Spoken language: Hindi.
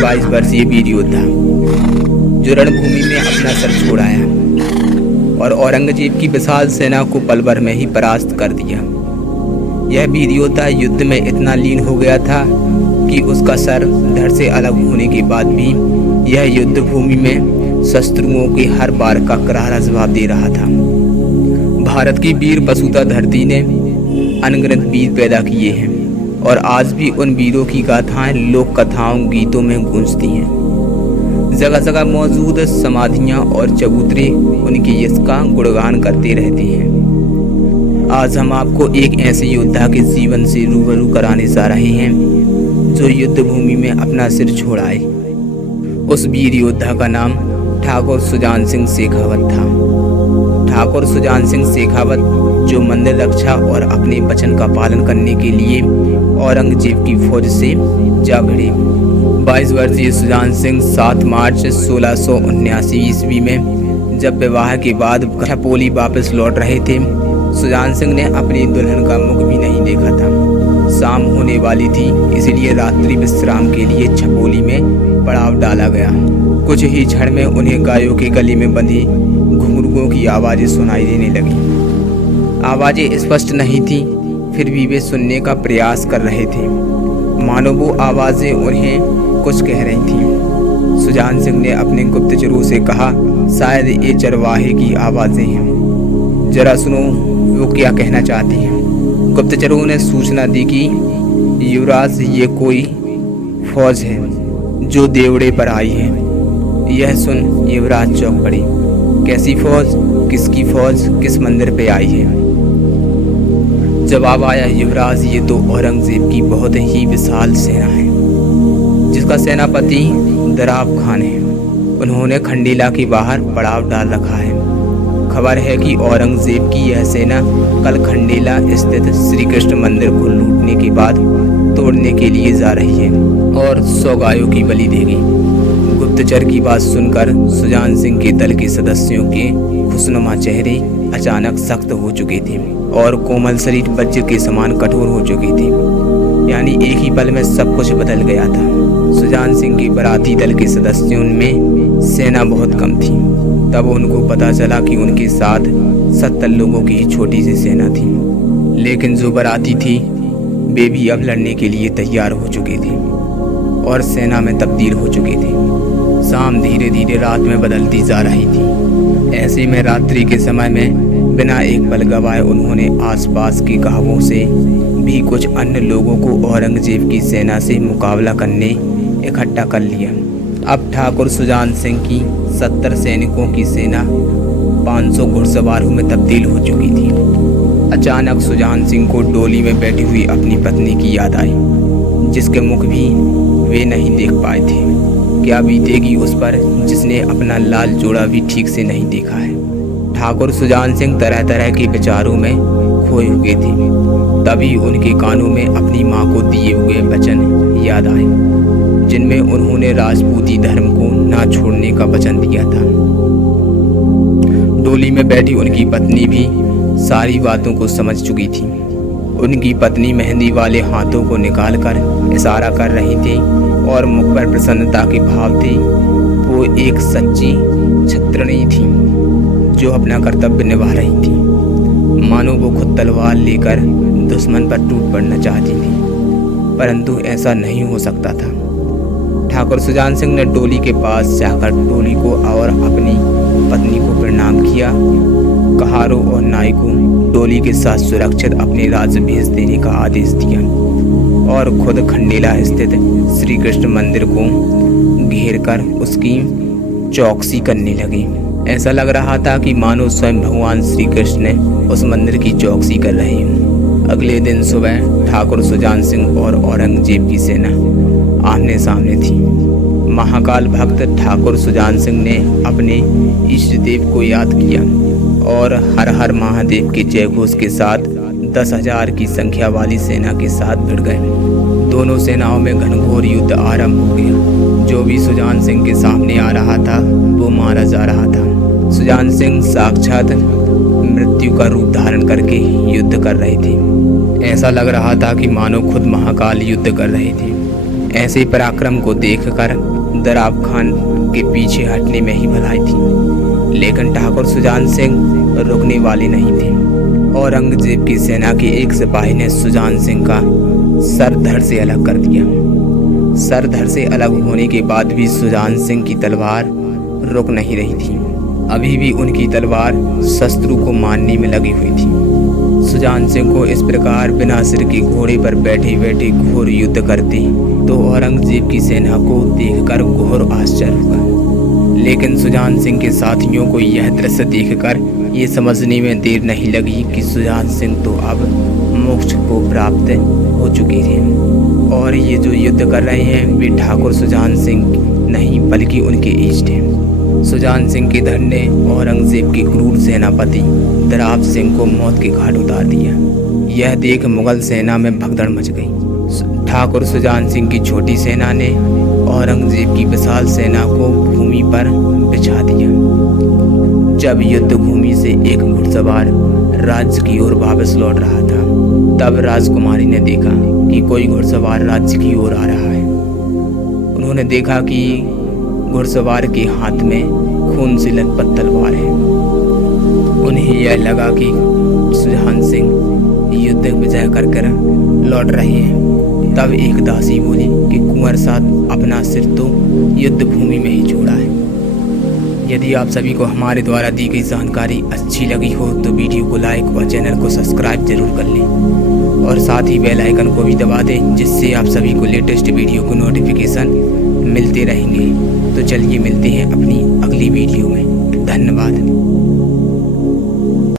22 वर्षीय वीर योद्धा जो रणभूमि में अपना सर छोड़ाया और औरंगजेब की विशाल सेना को पल भर में ही परास्त कर दिया। यह वीर योद्धा युद्ध में इतना लीन हो गया था कि उसका सर धड़ से अलग होने के बाद भी यह युद्ध भूमि में शत्रुओं के हर बार का करारा जवाब दे रहा था। भारत की वीर बसुता धरती ने अनगिनत वीर पैदा किए हैं और आज भी उन वीरों की गाथाएं लोक कथाओं गीतों में गूंजती हैं। जगह जगह मौजूद समाधियां और चबूतरे उनके यश का गुणगान करते रहते हैं। आज हम आपको एक ऐसे योद्धा के जीवन से रूबरू कराने जा रहे हैं जो युद्ध भूमि में अपना सिर छोड़ाए। उस वीर योद्धा का नाम ठाकुर सुजान सिंह शेखावत था। ठाकुर सुजान सिंह शेखावत जो मंदिर रक्षा और अपने वचन का पालन करने के लिए औरंगजेब की फौज से जा भिड़े। 22 वर्षीय सुजान सिंह 7 मार्च 1679 ईस्वी में जब विवाह के बाद छपोली वापस लौट रहे थे, सुजान सिंह ने अपनी दुल्हन का मुख भी नहीं देखा था। शाम होने वाली थी, इसलिए रात्रि विश्राम के लिए छपोली में पड़ाव डाला गया। कुछ ही क्षण में उन्हें गायों के गली में बंधी घुंघरुओं की आवाज़ें सुनाई देने लगी। आवाज़ें स्पष्ट नहीं थी, फिर भी वे सुनने का प्रयास कर रहे थे, मानो वो आवाज़ें उन्हें कुछ कह रही थीं। सुजान सिंह ने अपने गुप्तचरों से कहा, शायद ये चरवाहे की आवाज़ें हैं, जरा सुनो वो क्या कहना चाहती हैं। गुप्तचरों ने सूचना दी कि युवराज, ये कोई फौज है जो देवड़े पर आई है। यह सुन युवराज चौंक पड़े। कैसी फौज? किसकी फौज? किस मंदिर पे आई है? जवाब आया, युवराज, ये तो औरंगजेब की बहुत ही विशाल सेना है जिसका सेनापति दराब खान है। उन्होंने खंडेला के बाहर पड़ाव डाल रखा है। खबर है कि औरंगजेब की यह सेना कल खंडेला स्थित श्री कृष्ण मंदिर को लूटने के बाद तोड़ने के लिए जा रही है और 100 गायों की बलि देगी। गुप्तचर की बात सुनकर सुजान सिंह के दल के सदस्यों के खुशनुमा चेहरे अचानक सख्त हो चुके थे और कोमल शरीर वज्र के समान कठोर हो चुके थे। यानी एक ही पल में सब कुछ बदल गया था। सुजान सिंह के बाराती दल के सदस्यों में सेना बहुत कम थी। तब उनको पता चला कि उनके साथ 70 लोगों की छोटी सी सेना थी, लेकिन जो बाराती थी वे भी अब लड़ने के लिए तैयार हो चुके थे और सेना में तब्दील हो चुके थे। शाम धीरे धीरे रात में बदलती जा रही थी। ऐसे में रात्रि के समय में बिना एक पल गवाए उन्होंने आसपास के गांवों से भी कुछ अन्य लोगों को औरंगजेब की सेना से मुकाबला करने इकट्ठा कर लिया। अब ठाकुर सुजान सिंह की 70 सैनिकों की सेना 500 घुड़सवारों में तब्दील हो चुकी थी। अचानक सुजान सिंह को डोली में बैठी हुई अपनी पत्नी की याद आई, जिसके मुख भी वे नहीं देख पाए थे। क्या बीतेगी उस पर जिसने अपना लाल जोड़ा भी ठीक से नहीं देखा है। ठाकुर सुजान सिंह तरह तरह के विचारों में खोए हुए थे। तभी उनके कानों में अपनी माँ को दिए हुए वचन याद आए, जिनमें उन्होंने राजपूती धर्म को ना छोड़ने का वचन दिया था। डोली में बैठी उनकी पत्नी भी सारी बातों को समझ चुकी थी। उनकी पत्नी मेहंदी वाले हाथों को निकालकर इशारा कर रही थी और मुख पर प्रसन्नता के भाव थे। वो एक सच्ची क्षत्रिणी थी जो अपना कर्तव्य निभा रही थी, मानो वो खुद तलवार लेकर दुश्मन पर टूट पड़ना चाहती थी, परंतु ऐसा नहीं हो सकता था। ठाकुर सुजान सिंह ने डोली के पास जाकर डोली को और अपनी पत्नी को प्रणाम किया। कहारों और नाई को डोली के साथ सुरक्षित अपने राज्य भेज देने का आदेश दिया और खुद खंडेला स्थित श्री कृष्ण मंदिर को घेरकर उसकी चौकसी करने लगे। ऐसा लग रहा था कि मानो स्वयं भगवान श्री कृष्ण उस मंदिर की चौकसी कर रहे हों। अगले दिन सुबह ठाकुर सुजान सिंह और औरंगजेब की सेना आमने सामने थी। महाकाल भक्त ठाकुर सुजान सिंह ने अपने इष्ट देव को याद किया और हर हर महादेव के जयघोष के साथ 10,000 की संख्या वाली सेना के साथ भिड़ गए। दोनों सेनाओं में घनघोर युद्ध आरंभ हो गया। जो भी सुजान सिंह के सामने आ रहा था वो मारा जा रहा था। सुजान सिंह साक्षात मृत्यु का रूप धारण करके युद्ध कर रहे थे। ऐसा लग रहा था कि मानो खुद महाकाल युद्ध कर रहे थे। ऐसे पराक्रम को देखकर दराब खान के पीछे हटने में ही भलाई थी, लेकिन ठाकुर सुजान सिंह रुकने वाले नहीं थे। औरंगजेब की सेना के एक सिपाही ने सुजान सिंह का सर धड़ से अलग कर दिया। सर धड़ से अलग होने के बाद भी सुजान सिंह की तलवार रुक नहीं रही थी। अभी भी उनकी तलवार शत्रु को मारने में लगी हुई थी। सुजान सिंह को इस प्रकार बिना सिर के घोड़े पर बैठे बैठे घोर युद्ध करते तो औरंगजेब की सेना को देखकर घोर आश्चर्य हुआ। लेकिन सुजान सिंह के साथियों को यह दृश्य देखकर ये समझने में देर नहीं लगी कि सुजान सिंह तो अब मोक्ष को प्राप्त हो चुके थे और ये जो युद्ध कर रहे हैं वे ठाकुर सुजान सिंह नहीं बल्कि उनके इष्ट हैं। सुजान सिंह के धड़ ने औरंगजेब के क्रूर सेनापति दराब सिंह को मौत के घाट उतार दिया। यह देख मुगल सेना में भगदड़ मच गई। ठाकुर सुजान सिंह की छोटी सेना ने औरंगजेब की विशाल सेना को भूमि पर बिछा दिया। जब युद्ध भूमि से एक घुड़सवार राज्य की ओर वापस लौट रहा था, तब राजकुमारी ने देखा कि कोई घुड़सवार राज्य की ओर आ रहा है। उन्होंने देखा कि घुड़सवार के हाथ में खून से लथपथ तलवार है। उन्हें यह लगा कि सुजान सिंह युद्ध विजय कर लौट रहे हैं। तब एक दासी बोली कि कुंवर साहब अपना सिर तो युद्ध भूमि में ही छोड़ा है। यदि आप सभी को हमारे द्वारा दी गई जानकारी अच्छी लगी हो तो वीडियो को लाइक और चैनल को सब्सक्राइब जरूर कर लें और साथ ही बेल आइकन को भी दबा दें, जिससे आप सभी को लेटेस्ट वीडियो को नोटिफिकेशन मिलते रहेंगे। तो चलिए मिलते हैं अपनी अगली वीडियो में। धन्यवाद।